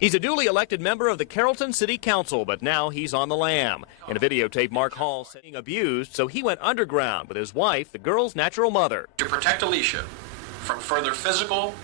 He's a duly elected member of the Carrollton City Council, but now he's on the lam. In a videotape, Mark Hall said being abused, so he went underground with his wife, the girl's natural mother. To protect Alicia from further physical,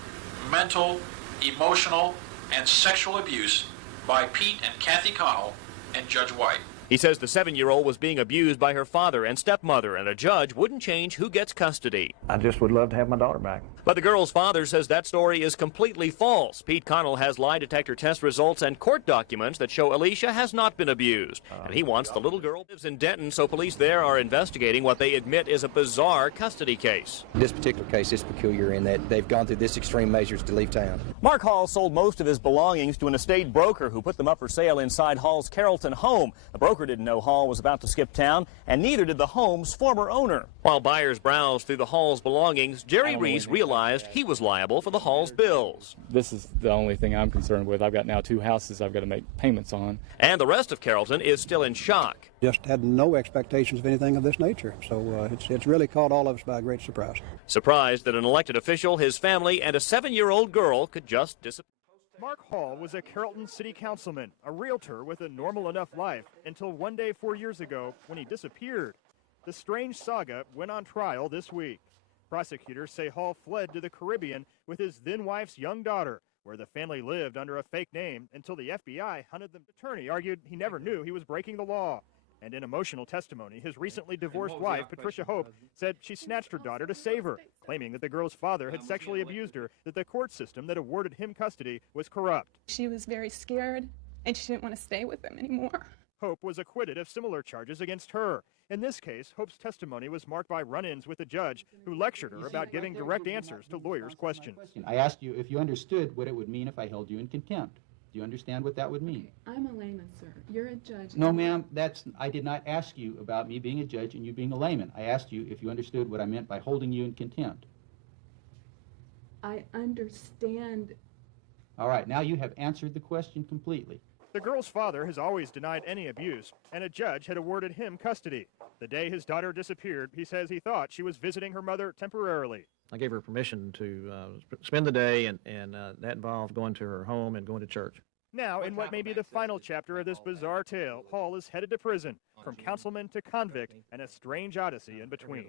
mental, emotional, and sexual abuse by Pete and Kathy Connell and Judge White. He says the 7-year-old was being abused by her father and stepmother, and a judge wouldn't change who gets custody. I just would love to have my daughter back. But the girl's father says that story is completely false. Pete Connell has lie detector test results and court documents that show Alicia has not been abused. And he wants the little girl lives in Denton, so police there are investigating what they admit is a bizarre custody case. This particular case is peculiar in that they've gone through this extreme measures to leave town. Mark Hall sold most of his belongings to an estate broker who put them up for sale inside Hall's Carrollton home. The broker didn't know Hall was about to skip town, and neither did the home's former owner. While buyers browsed through the Hall's belongings, Jerry Reese realized he was liable for the Hall's bills. This is the only thing I'm concerned with. I've got now 2 houses I've got to make payments on. And the rest of Carrollton is still in shock. Just had no expectations of anything of this nature, so it's really caught all of us by a great surprise. Surprised that an elected official, his family, and a 7-year-old girl could just disappear. Mark Hall was a Carrollton city councilman, a realtor with a normal enough life, until one day 4 years ago when he disappeared. The strange saga went on trial this week. Prosecutors say Hall fled to the Caribbean with his then-wife's young daughter, where the family lived under a fake name until the FBI hunted them. The attorney argued he never knew he was breaking the law. And in emotional testimony, his recently divorced wife, Patricia Hope, said she snatched her daughter to save her, claiming that the girl's father had sexually abused her, that the court system that awarded him custody was corrupt. She was very scared, and she didn't want to stay with them anymore. Hope was acquitted of similar charges against her. In this case, Hope's testimony was marked by run-ins with the judge, who lectured her about giving direct answers to lawyers' questions. I asked you if you understood what it would mean if I held you in contempt. Do you understand what that would mean? I'm a layman, sir. You're a judge. No, ma'am, I did not ask you about me being a judge and you being a layman. I asked you if you understood what I meant by holding you in contempt. I understand. All right, now you have answered the question completely. The girl's father has always denied any abuse, and a judge had awarded him custody. The day his daughter disappeared, he says he thought she was visiting her mother temporarily. I gave her permission to spend the day, and that involved going to her home and going to church. Now, in what may be the final chapter of this bizarre tale, Hall is headed to prison, from councilman to convict, and a strange odyssey in between.